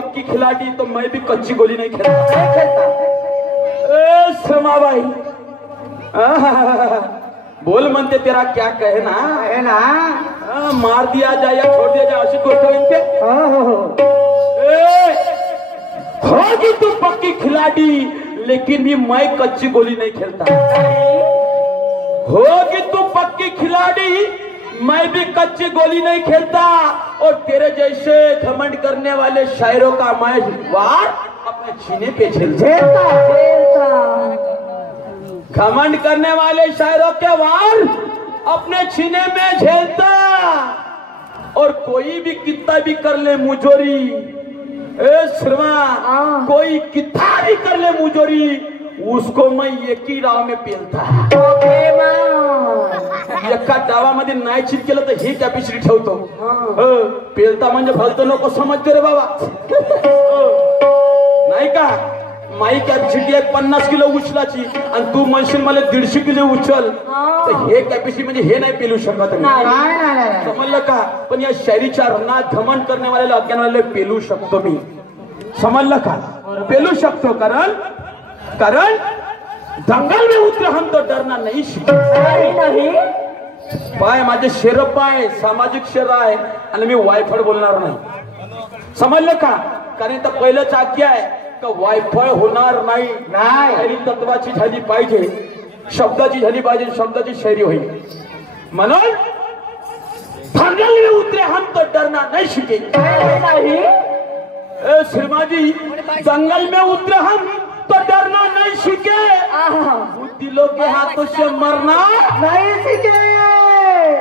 पक्की खिलाड़ी तो मैं भी कच्ची गोली नहीं खेलता। ए श्रमाबाई बोल मनते तेरा क्या कहना है ना? मार दिया जाए या छोड़ दिया जाए, अशी गोष्ट म्हणते। होगी तू पक्की खिलाड़ी लेकिन भी मैं कच्ची गोली नहीं खेलता। होगी तू पक्की खिलाड़ी मैं भी कच्ची गोली नहीं खेलता। और तेरे जैसे घमंड करने वाले शायरों का मैं वार अपने सीने पे झेलता। घमंड करने वाले शायरों के वार अपने सीने में झेलता। और कोई भी कितना भी कर ले मुजोरी, ए श्रवा कोई कितना भी कर ले मुजोरी, उसको मैं एक ही डाव में पेलता। एका डावामध्ये नाही चित केलं तर ही कॅपॅसिटी ठेवतो। पेलता म्हणजे भलतो नको समजतो रे बाबा। नाही का माई कॅपॅसिटी आहे 50 किलो उचलाची आणि तू म्हणशील मला 150 किलो उचल, तर हे कॅपॅसिटी म्हणजे हे नाही पेलू शकत। समजलं का? पण या शायरीच्या रणात घमंड करने वाले अज्ञानाला पेलू शकतो मी। समजलं का? पेलू शकतो कारण दंगल में उतरे हम तो डरना नहीं नहीं। पाय माझे शेर पाय सामाजिक शेर आहे आणि मी वायफळ बोलणार नाही। समजलं का? कारण तर पहिलंच आज्ञा आहे का वायफळ होणार नाही। शायरी तत्वाची झाली पाहिजे, शब्दाची झाली पाहिजे, शब्दाची शायरी होईल। म्हणून दंगल में उतरे हम तो डरना नहीं सीखे नहीं। श्रीमाजी जंगल में उतरे हम तो डरना नहीं सीखे, बुद्धिलों के हाथों से मरना नहीं सीखे।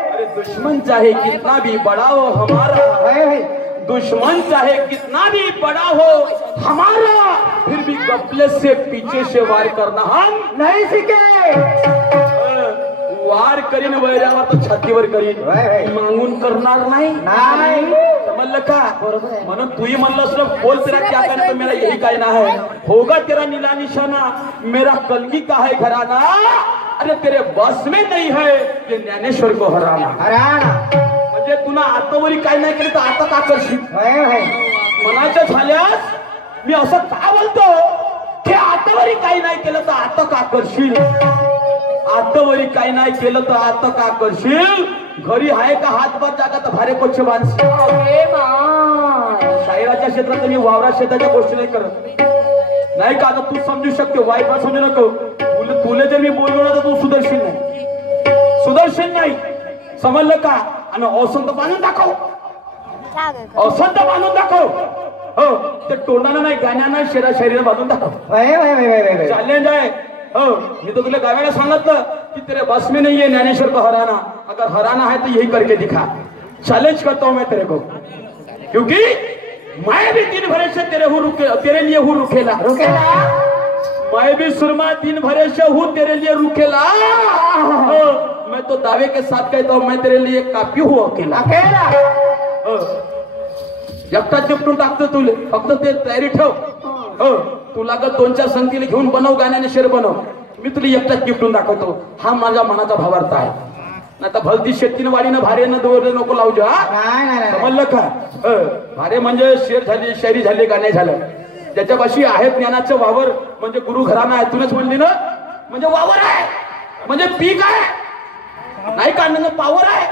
अरे दुश्मन चाहे कितना भी बड़ा हो हमारा, दुश्मन चाहे कितना भी बड़ा हो हमारा, फिर भी कपले से पीछे से वार करना हम नहीं सीखे। वार करीन वैरावर तो छातीवर करीन, मागून करणार नाही। समजलं का? म्हणून तूही म्हणलंस ना बोल तेरा क्या कहना, तो मेरा यही कहना है। होगा तेरा नीला निशाना, मेरा कलगी का है घराना। अरे तेरे बस में नहीं है ये ज्ञानेश्वर को हराना। म्हणजे तुला आतावरी काय नाही केलं तर आता का करशील? मनाच्या झाल्यास मी असं का बोलतो की आतावरी काही नाही केलं तर आता का करशील? आतावरी काही नाही केलं तर आता का करशील? घरी आहे का हातभार जागा तर भारे कोच्छ बांधशील। शायराच्या क्षेत्रात मी वावरा शेताच्या गोष्टी नाही करत नाही का? आता तू समजू शकतो, वाईट समजू नको। तुला जर मी बोललो ना तर तू सुदर्शन नाही, सुदर्शन नाही। समजलं का? आणि औसंत बांधून दाखव, औसंत बांधून दाखव। हो ते तोंडानं नाही गाण्यानं शेरा शायरीनं बांधून दाखव। चॅलेंज आहे। हो मी तो तुला गावाला सांगितलं कि तेरे बस में नहीं है ज्ञानेश्वर को हराना, अगर हराना है तो यही करके दिखा। चैलेंज करता हूं मैं तेरे को, क्योंकि मैं भी दिन भरे से तेरे लिए हूँ रुकेला। मैं भी सुरमा दिन भरे से हूँ तेरे लिए रुकेला। मैं तो दावे के साथ कहता हूँ मैं तेरे लिए काफी हूँ अकेला। एकटाच निपटून टाकतो तुले, फक्त ते तयारी ठेव। तुला का 2-4 संगतीला घेऊन बनव, गाण्याने शेर बनव, मी तुला एकटाच निपटून दाखवतो। हा माझा मनाचा भावार्थ आहे। नाही तर भलती शेतीनं वाडीनं भारेनं दोरले नको लावજો। हा समजलं का? भारे म्हणजे शेर झाली, शायरी झाली, गाणे झालं। ज्याच्यापाशी आहे ज्ञानाचं वावर म्हणजे गुरु घराणा आहे। तुलाच म्हणली ना म्हणजे वावर आहे, म्हणजे पीक आहे नाही का? पावर आहे,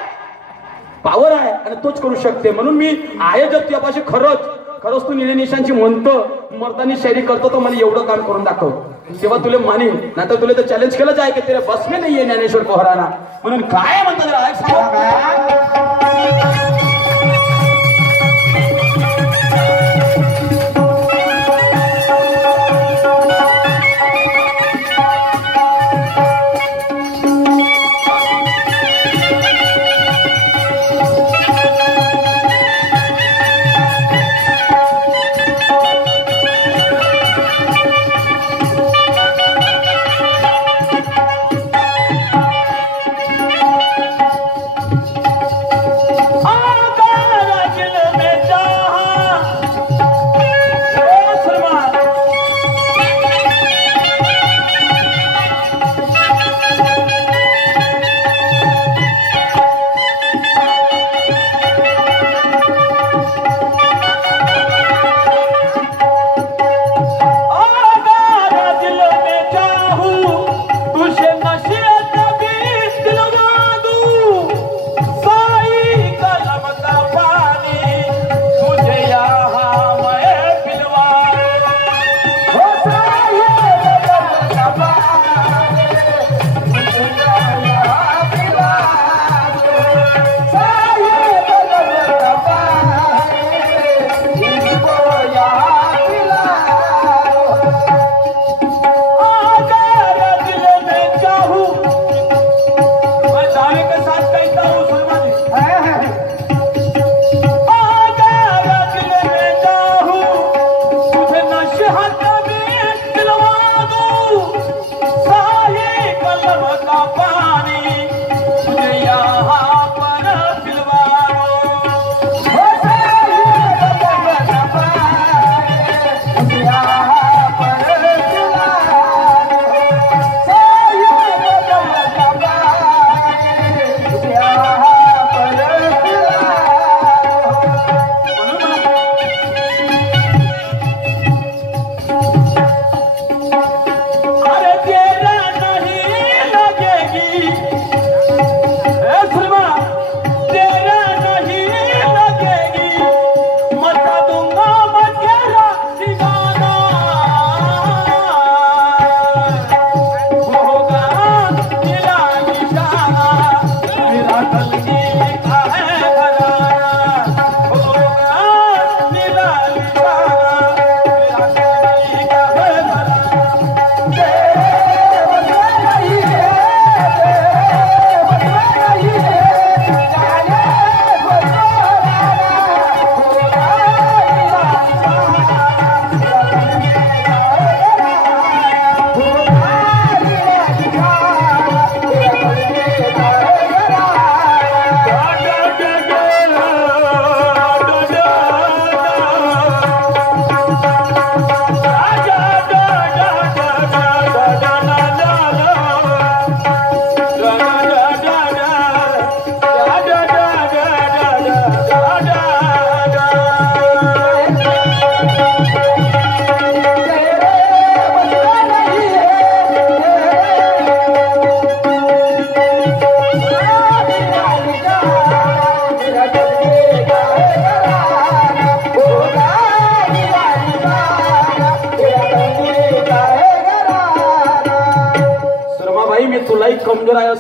पावर आहे आणि तोच करू शकते। म्हणून मी आहे जर तुझ्यापाशी खरंच तू निळे निशांची म्हणतो, मर्दानी शायरी करतो, तर मला एवढं काम करून दाखव, तेव्हा तुला मानीन। नाही तर तुला तर चॅलेंज केलंच आहे की तेरे बस में नाही आहे ज्ञानेश्वर को हराना। म्हणून काय म्हणतात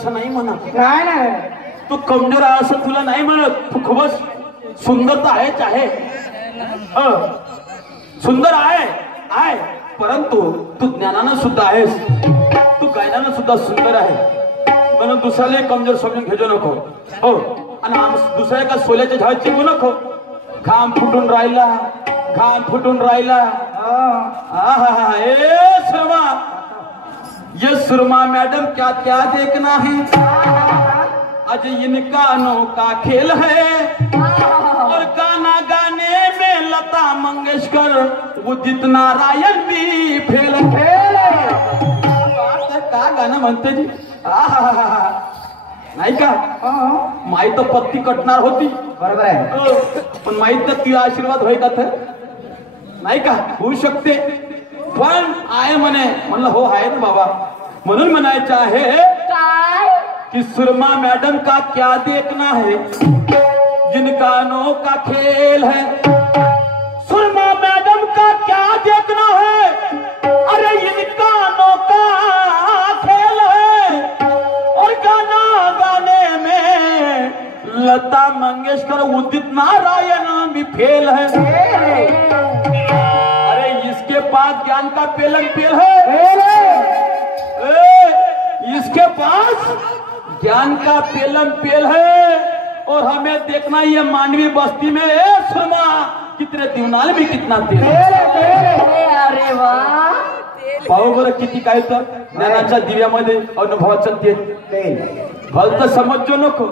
असं नाही म्हणत. नाही नाही तू कमजोर आहे असं तुला नाही म्हणत. तू खूपच सुंदर तर आहेच आहे, सुंदर आहे, परंतु तू ज्ञानानं सुद्धा आहेस, तू गायनानं सुद्धा सुंदर आहे. म्हणून दुसऱ्याला कमजोर समजून घेऊ नको. हो, आणि दुसऱ्या एका सोल्याच्या झाड चिकू नको. घाम फुटून राहिला, घाम फुटून राहिला. ए सुरमा, ये सुरमा मैडम क्या क्या देखना है, आज इनका अनोखा खेल है. और गाना गाने में लता मंगेशकर उदित नारायण भी फेल है. का गाणं म्हणते जी, नाही का. माई तर पत्ती कटणार होती, बरोबर आहे, पण माहित तर तिला आशीर्वाद होय का तर नाही का. होऊ शकते, पण आहे म्हणे. म्हणलं हो आहे ना बाबा. म्हणून म्हणायचं आहे कि सुरमा मैडम का क्या देखना है, जिनका अनोखा खेल है. सुरमा मैडम का क्या देखना है, अरे इनका अनोखा खेल है. और गाना गाने में लता मंगेशकर उदित नारायण भी फेल है. अरे इसके पास ज्ञान का पेलन पेल है, इसके पास ज्ञान का पेलन पेल है. और हमें देखना ये मानवी बस्ती में सुरमा कितने दिवनाल में कितना तेल. अरे वाह, पाहू बरं किती काय तर ज्ञानाच्या दिव्यामध्ये अनुभवाचं तेल. भलतं समजू नको.